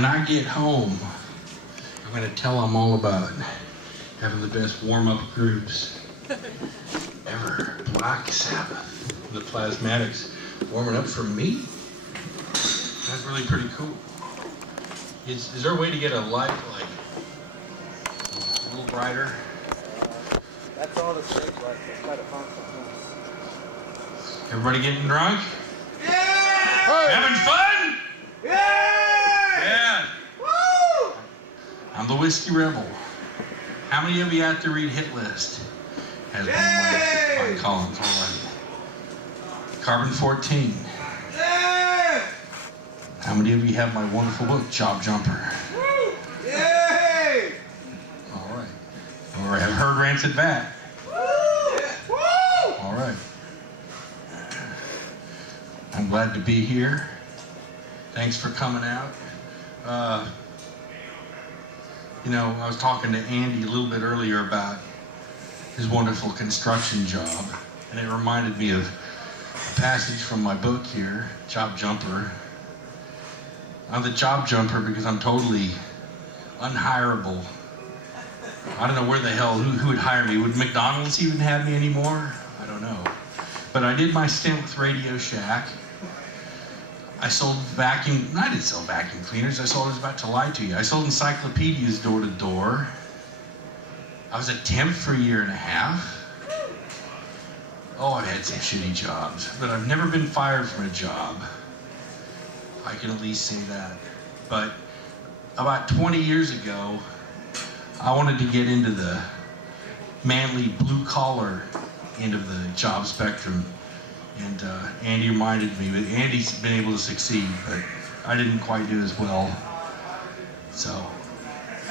when I get home, I'm going to tell them all about having the best warm-up groups ever. Black Sabbath, the Plasmatics warming up for me. That's really pretty cool. Is there a way to get a light like a little brighter? That's all the stage lights. It's quite a constant. Everybody getting drunk? Yeah! Having fun? Yeah! Yeah. Woo! I'm the Whiskey Rebel. How many of you out there read Hit List? Has one of my columns already. Carbon 14. Yeah! How many of you have my wonderful book, Job Jumper? Woo! Yay! All right. Or have heard Rancid Bat? Woo! Woo! All right. I'm glad to be here. Thanks for coming out. You know, I was talking to Andy a little bit earlier about his wonderful construction job, and it reminded me of a passage from my book here, Job Jumper. I'm the job jumper because I'm totally unhireable. I don't know where the hell, who would hire me? Would McDonald's even have me anymore? I don't know. But I did my stint with Radio Shack. I sold I didn't sell vacuum cleaners. I was about to lie to you. I sold encyclopedias door to door. I was a temp for a year and a half. Oh, I've had some shitty jobs, but I've never been fired from a job. I can at least say that. But about 20 years ago, I wanted to get into the manly blue-collar end of the job spectrum. And Andy reminded me, but Andy's been able to succeed, but I didn't quite do as well. So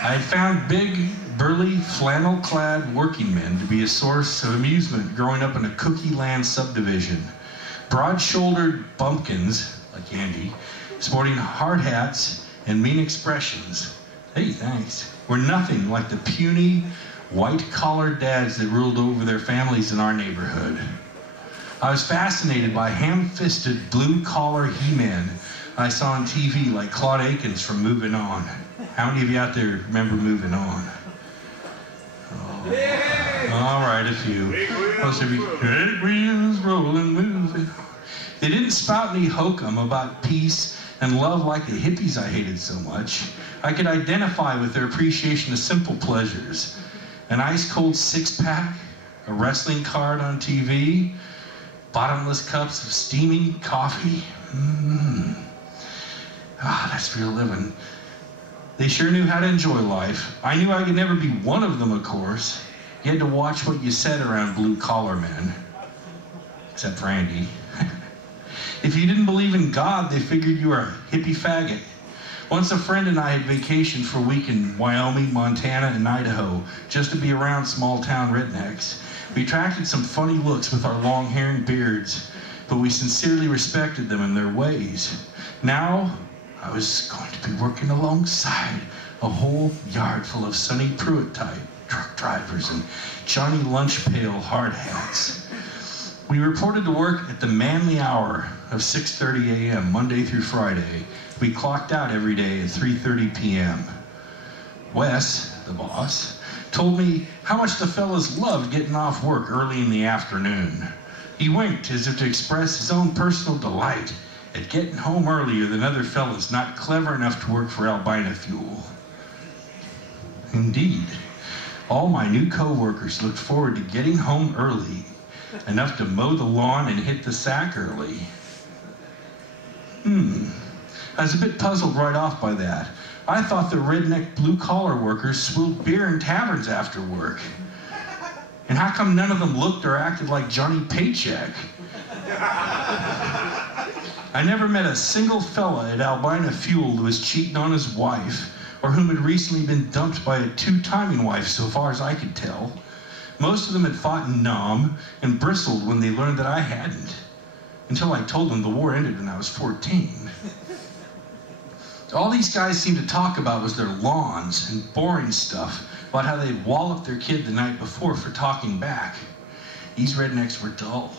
I had found big, burly, flannel-clad working men to be a source of amusement growing up in a cookie land subdivision. Broad-shouldered bumpkins, like Andy, sporting hard hats and mean expressions. Hey, thanks. Were nothing like the puny, white-collar dads that ruled over their families in our neighborhood. I was fascinated by ham-fisted, blue-collar he-men I saw on TV like Claude Akins from Moving On. How many of you out there remember Moving On? Oh. Yeah. All right, a few. Most of you, big wheels rolling, moving. They didn't spout any hokum about peace and love like the hippies I hated so much. I could identify with their appreciation of simple pleasures. An ice-cold six-pack, a wrestling card on TV, bottomless cups of steaming coffee. That's real living. They sure knew how to enjoy life. I knew I could never be one of them, of course. You had to watch what you said around blue-collar men. Except for Andy. If you didn't believe in God, they figured you were a hippie faggot. Once a friend and I had vacationed for a week in Wyoming, Montana, and Idaho, just to be around small-town rednecks. We attracted some funny looks with our long hair and beards, but we sincerely respected them and their ways. Now, I was going to be working alongside a whole yard full of Sonny Pruitt-type truck drivers and Johnny Lunch Pail hard hats. We reported to work at the manly hour of 6:30 a.m., Monday through Friday. We clocked out every day at 3:30 p.m. Wes, the boss, told me how much the fellas loved getting off work early in the afternoon. He winked as if to express his own personal delight at getting home earlier than other fellas not clever enough to work for Albina Fuel. Indeed, all my new co-workers looked forward to getting home early, enough to mow the lawn and hit the sack early. I was a bit puzzled right off by that. I thought the redneck blue-collar workers swilled beer in taverns after work. And how come none of them looked or acted like Johnny Paycheck? I never met a single fella at Albina Fuel who was cheating on his wife, or whom had recently been dumped by a two-timing wife, so far as I could tell. Most of them had fought in Nam and bristled when they learned that I hadn't, until I told them the war ended when I was 14. All these guys seemed to talk about was their lawns and boring stuff, about how they'd walloped their kid the night before for talking back. These rednecks were dull.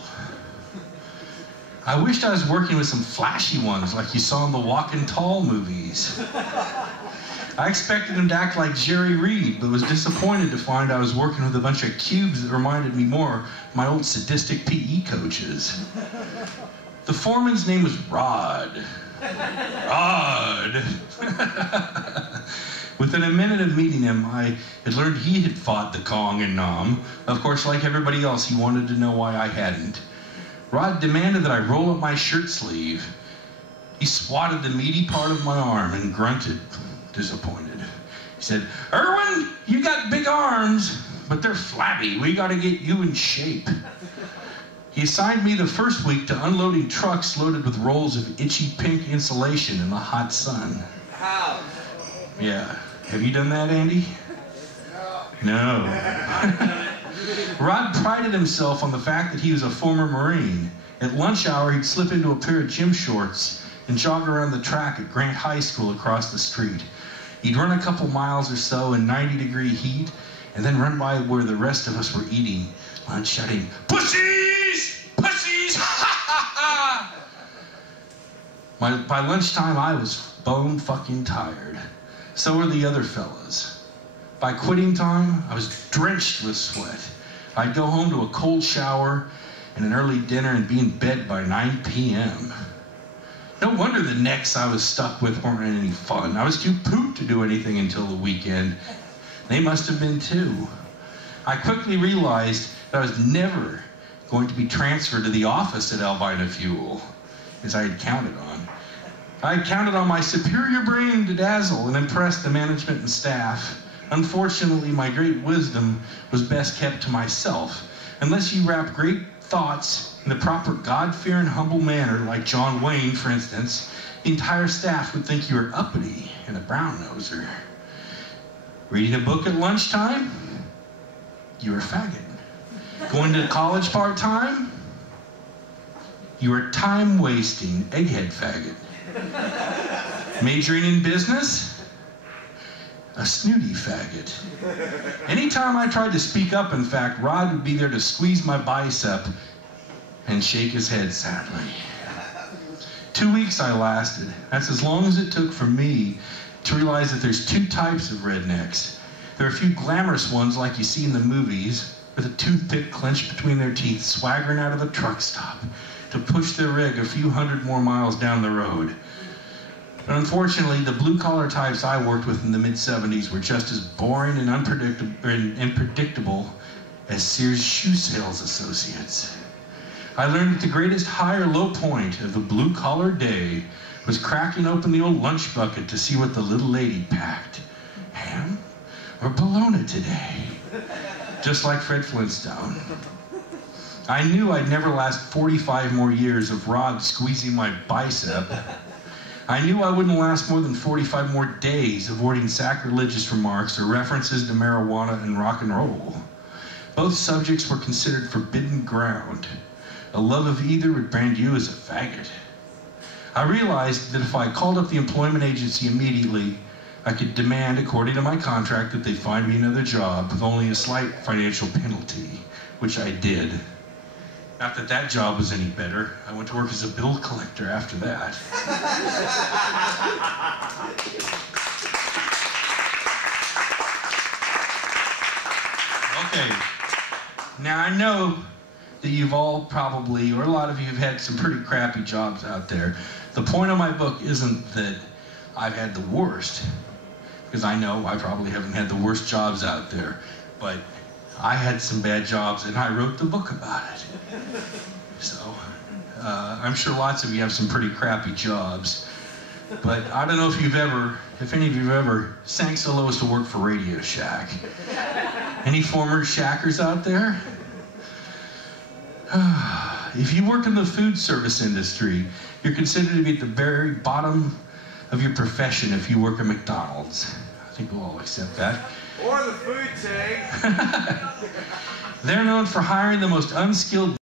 I wished I was working with some flashy ones like you saw in the Walkin' Tall movies. I expected him to act like Jerry Reed, but was disappointed to find I was working with a bunch of cubes that reminded me more of my old sadistic PE coaches. The foreman's name was Rod. Rod. Within a minute of meeting him, I had learned he had fought the Kong and Nam. Of course, like everybody else, he wanted to know why I hadn't. Rod demanded that I roll up my shirt sleeve. He swatted the meaty part of my arm and grunted, disappointed. He said, "Irwin, you got big arms, but they're flabby. We got to get you in shape." He assigned me the first week to unloading trucks loaded with rolls of itchy pink insulation in the hot sun. How? Yeah. Have you done that, Andy? No. Rod prided himself on the fact that he was a former Marine. At lunch hour, he'd slip into a pair of gym shorts and jog around the track at Grant High School across the street. He'd run a couple miles or so in 90-degree heat and then run by where the rest of us were eating lunch, shouting, "Pussies! Pussies! Ha ha ha!" By lunchtime, I was bone fucking tired. So were the other fellas. By quitting time, I was drenched with sweat. I'd go home to a cold shower and an early dinner and be in bed by 9 p.m. No wonder the necks I was stuck with weren't any fun. I was too pooped to do anything until the weekend. They must have been too. I quickly realized that I was never going to be transferred to the office at Albina Fuel, as I had counted on. I had counted on my superior brain to dazzle and impress the management and staff. Unfortunately, my great wisdom was best kept to myself. Unless you wrap great thoughts in the proper God-fearing, humble manner, like John Wayne, for instance, the entire staff would think you were uppity and a brown-noser. Reading a book at lunchtime? You were a faggot. Going to college part-time? You were time-wasting, egghead faggot. Majoring in business? A snooty faggot. Anytime I tried to speak up, in fact, Rod would be there to squeeze my bicep and shake his head sadly. 2 weeks I lasted. That's as long as it took for me to realize that there's two types of rednecks. There are a few glamorous ones like you see in the movies, with a toothpick clenched between their teeth, swaggering out of a truck stop to push their rig a few hundred more miles down the road. But unfortunately, the blue-collar types I worked with in the mid-'70s were just as boring and unpredictable as Sears shoe sales associates. I learned that the greatest high or low point of the blue-collar day was cracking open the old lunch bucket to see what the little lady packed. Ham or bologna today? Just like Fred Flintstone. I knew I'd never last 45 more years of Rod squeezing my bicep. I knew I wouldn't last more than 45 more days avoiding sacrilegious remarks or references to marijuana and rock and roll. Both subjects were considered forbidden ground. A love of either would brand you as a faggot. I realized that if I called up the employment agency immediately, I could demand, according to my contract, that they find me another job with only a slight financial penalty, which I did. Not that that job was any better. I went to work as a bill collector after that. Okay. Now I know that you've all probably, or a lot of you have had some pretty crappy jobs out there. The point of my book isn't that I've had the worst, because I know I probably haven't had the worst jobs out there, but I had some bad jobs and I wrote the book about it. So, I'm sure lots of you have some pretty crappy jobs, but I don't know if any of you have ever sank so low as to work for Radio Shack. Any former Shackers out there? If you work in the food service industry, you're considered to be at the very bottom of your profession if you work at McDonald's. I think we'll all accept that. Or the food tank. They're known for hiring the most unskilled